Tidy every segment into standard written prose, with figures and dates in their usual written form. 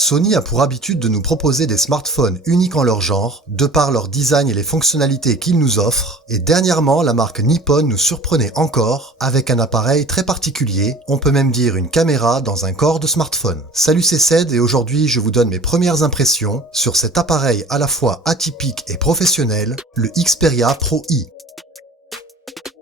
Sony a pour habitude de nous proposer des smartphones uniques en leur genre, de par leur design et les fonctionnalités qu'ils nous offrent, et dernièrement la marque Nippon nous surprenait encore avec un appareil très particulier, on peut même dire une caméra dans un corps de smartphone. Salut, c'est Ced et aujourd'hui je vous donne mes premières impressions sur cet appareil à la fois atypique et professionnel, le Xperia Pro I.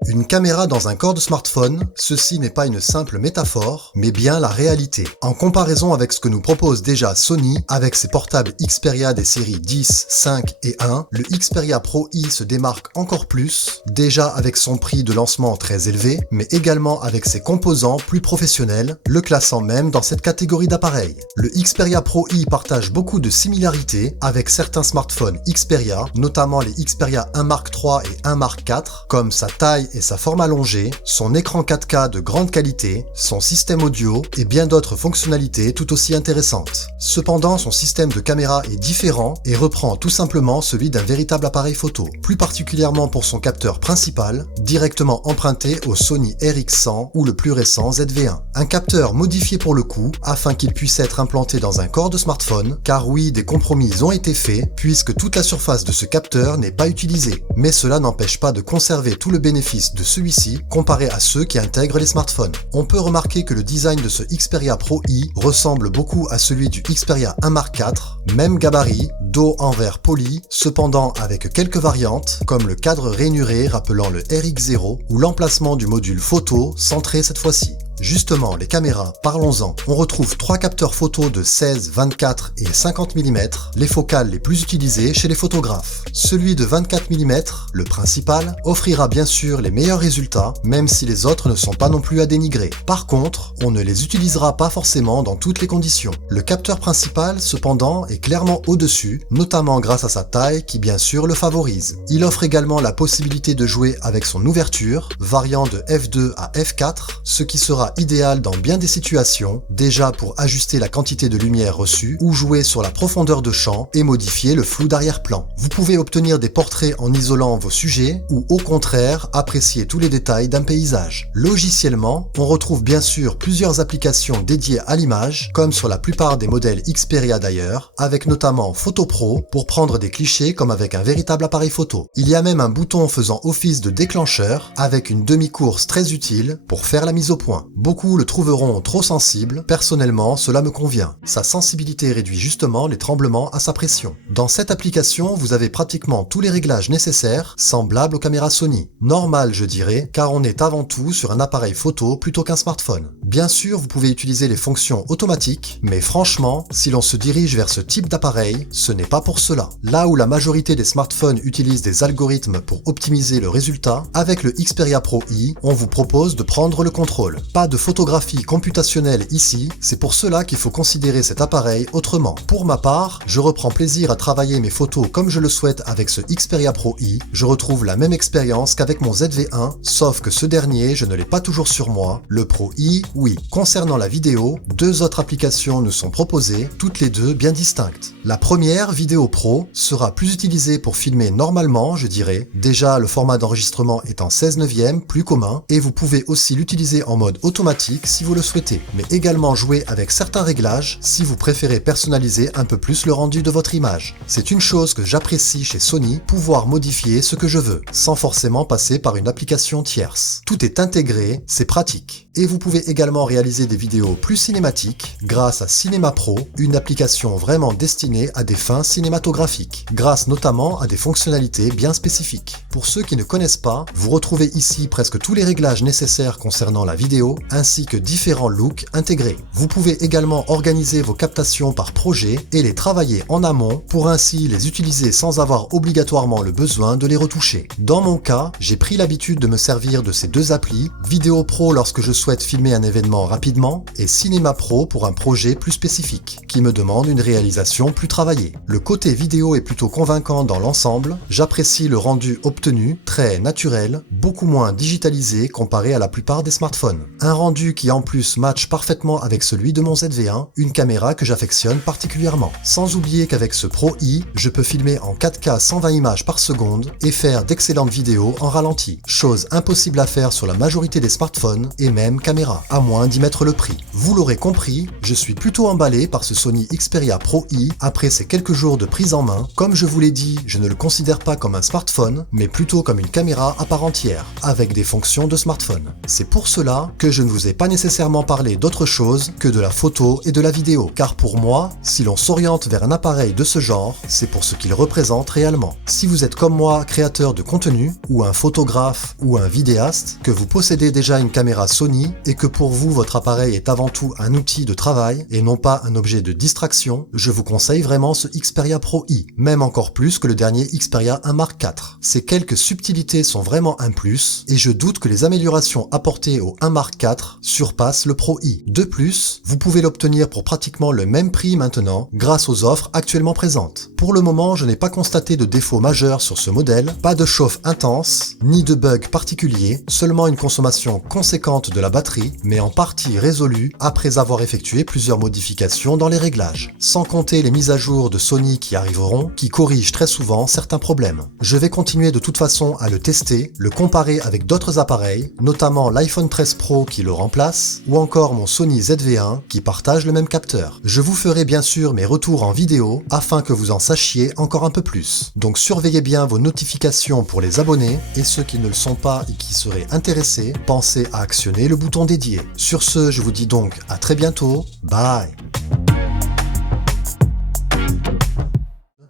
Une caméra dans un corps de smartphone, ceci n'est pas une simple métaphore, mais bien la réalité. En comparaison avec ce que nous propose déjà Sony, avec ses portables Xperia des séries 10, 5 et 1, le Xperia Pro I se démarque encore plus, déjà avec son prix de lancement très élevé, mais également avec ses composants plus professionnels, le classant même dans cette catégorie d'appareils. Le Xperia Pro I partage beaucoup de similarités avec certains smartphones Xperia, notamment les Xperia 1 Mark III et 1 Mark IV, comme sa taille et sa forme allongée, son écran 4K de grande qualité, son système audio et bien d'autres fonctionnalités tout aussi intéressantes. Cependant, son système de caméra est différent et reprend tout simplement celui d'un véritable appareil photo, plus particulièrement pour son capteur principal, directement emprunté au Sony RX100 ou le plus récent ZV-1. Un capteur modifié pour le coup, afin qu'il puisse être implanté dans un corps de smartphone, car oui, des compromis ont été faits, puisque toute la surface de ce capteur n'est pas utilisée. Mais cela n'empêche pas de conserver tout le bénéfice de celui-ci comparé à ceux qui intègrent les smartphones. On peut remarquer que le design de ce Xperia Pro I ressemble beaucoup à celui du Xperia 1 Mark IV, même gabarit, dos en verre poli, cependant avec quelques variantes, comme le cadre rainuré rappelant le RX0 ou l'emplacement du module photo centré cette fois-ci. Justement, les caméras, parlons-en. On retrouve 3 capteurs photo de 16, 24 et 50 mm, les focales les plus utilisées chez les photographes. Celui de 24 mm, le principal, offrira bien sûr les meilleurs résultats, même si les autres ne sont pas non plus à dénigrer. Par contre, on ne les utilisera pas forcément dans toutes les conditions. Le capteur principal, cependant, est clairement au-dessus, notamment grâce à sa taille qui bien sûr le favorise. Il offre également la possibilité de jouer avec son ouverture, variant de f2 à f4, ce qui sera idéal dans bien des situations, déjà pour ajuster la quantité de lumière reçue ou jouer sur la profondeur de champ et modifier le flou d'arrière-plan. Vous pouvez obtenir des portraits en isolant vos sujets ou au contraire apprécier tous les détails d'un paysage. Logiciellement, on retrouve bien sûr plusieurs applications dédiées à l'image, comme sur la plupart des modèles Xperia d'ailleurs, avec notamment Photo Pro pour prendre des clichés comme avec un véritable appareil photo. Il y a même un bouton faisant office de déclencheur avec une demi-course très utile pour faire la mise au point. Beaucoup le trouveront trop sensible, personnellement cela me convient. Sa sensibilité réduit justement les tremblements à sa pression. Dans cette application, vous avez pratiquement tous les réglages nécessaires, semblables aux caméras Sony. Normal je dirais, car on est avant tout sur un appareil photo plutôt qu'un smartphone. Bien sûr, vous pouvez utiliser les fonctions automatiques, mais franchement, si l'on se dirige vers ce type d'appareil, ce n'est pas pour cela. Là où la majorité des smartphones utilisent des algorithmes pour optimiser le résultat, avec le Xperia Pro I, on vous propose de prendre le contrôle. Pas de photographie computationnelle ici, c'est pour cela qu'il faut considérer cet appareil autrement. Pour ma part, je reprends plaisir à travailler mes photos comme je le souhaite avec ce Xperia Pro I, je retrouve la même expérience qu'avec mon ZV-1, sauf que ce dernier, je ne l'ai pas toujours sur moi, le Pro I, oui. Concernant la vidéo, 2 autres applications nous sont proposées, toutes les deux bien distinctes. La première, Vidéo Pro, sera plus utilisée pour filmer normalement, je dirais. Déjà, le format d'enregistrement est en 16/9, plus commun, et vous pouvez aussi l'utiliser en mode automatique si vous le souhaitez, mais également jouer avec certains réglages si vous préférez personnaliser un peu plus le rendu de votre image. C'est une chose que j'apprécie chez Sony, pouvoir modifier ce que je veux, sans forcément passer par une application tierce. Tout est intégré, c'est pratique. Et vous pouvez également réaliser des vidéos plus cinématiques grâce à Cinema Pro, une application vraiment destinée à des fins cinématographiques, grâce notamment à des fonctionnalités bien spécifiques. Pour ceux qui ne connaissent pas, vous retrouvez ici presque tous les réglages nécessaires concernant la vidéo, ainsi que différents looks intégrés. Vous pouvez également organiser vos captations par projet et les travailler en amont pour ainsi les utiliser sans avoir obligatoirement le besoin de les retoucher. Dans mon cas, j'ai pris l'habitude de me servir de ces 2 applis, Vidéo Pro lorsque je souhaite filmer un événement rapidement et Cinema Pro pour un projet plus spécifique, qui me demande une réalisation plus travaillée. Le côté vidéo est plutôt convaincant dans l'ensemble, j'apprécie le rendu obtenu, très naturel, beaucoup moins digitalisé comparé à la plupart des smartphones. Un Un rendu qui en plus match parfaitement avec celui de mon ZV1, une caméra que j'affectionne particulièrement. Sans oublier qu'avec ce Pro I, je peux filmer en 4K 120 images par seconde et faire d'excellentes vidéos en ralenti. Chose impossible à faire sur la majorité des smartphones et même caméras, à moins d'y mettre le prix. Vous l'aurez compris, je suis plutôt emballé par ce Sony Xperia Pro I après ces quelques jours de prise en main. Comme je vous l'ai dit, je ne le considère pas comme un smartphone, mais plutôt comme une caméra à part entière, avec des fonctions de smartphone. C'est pour cela que je ne vous ai pas nécessairement parlé d'autre chose que de la photo et de la vidéo, car pour moi, si l'on s'oriente vers un appareil de ce genre, c'est pour ce qu'il représente réellement. Si vous êtes comme moi créateur de contenu, ou un photographe, ou un vidéaste, que vous possédez déjà une caméra Sony, et que pour vous votre appareil est avant tout un outil de travail, et non pas un objet de distraction, je vous conseille vraiment ce Xperia Pro I, même encore plus que le dernier Xperia 1 Mark IV. Ces quelques subtilités sont vraiment un plus, et je doute que les améliorations apportées au 1 Mark IV surpassent le Pro I. De plus, vous pouvez l'obtenir pour pratiquement le même prix maintenant, grâce aux offres actuellement présentes. Pour le moment, je n'ai pas constaté de défaut majeur sur ce modèle, pas de chauffe intense, ni de bug particulier, seulement une consommation conséquente de la batterie, mais en partie résolue après avoir effectué plusieurs modifications dans les réglages. Sans compter les mises à jour de Sony qui arriveront, qui corrigent très souvent certains problèmes. Je vais continuer de toute façon à le tester, le comparer avec d'autres appareils, notamment l'iPhone 13 Pro qui le remplace, ou encore mon Sony ZV1 qui partage le même capteur. Je vous ferai bien sûr mes retours en vidéo afin que vous en sachiez encore un peu plus. Donc surveillez bien vos notifications pour les abonnés, et ceux qui ne le sont pas et qui seraient intéressés, pensez à actionner le bouton dédié. Sur ce, je vous dis donc à très bientôt, bye.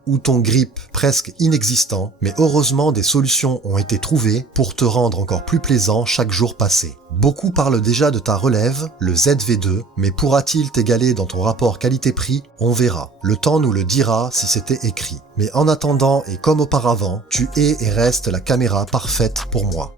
Ou ton grip presque inexistant, mais heureusement des solutions ont été trouvées pour te rendre encore plus plaisant chaque jour passé. Beaucoup parlent déjà de ta relève, le ZV2, mais pourra-t-il t'égaler dans ton rapport qualité-prix? On verra. Le temps nous le dira si c'était écrit. Mais en attendant et comme auparavant, tu es et restes la caméra parfaite pour moi.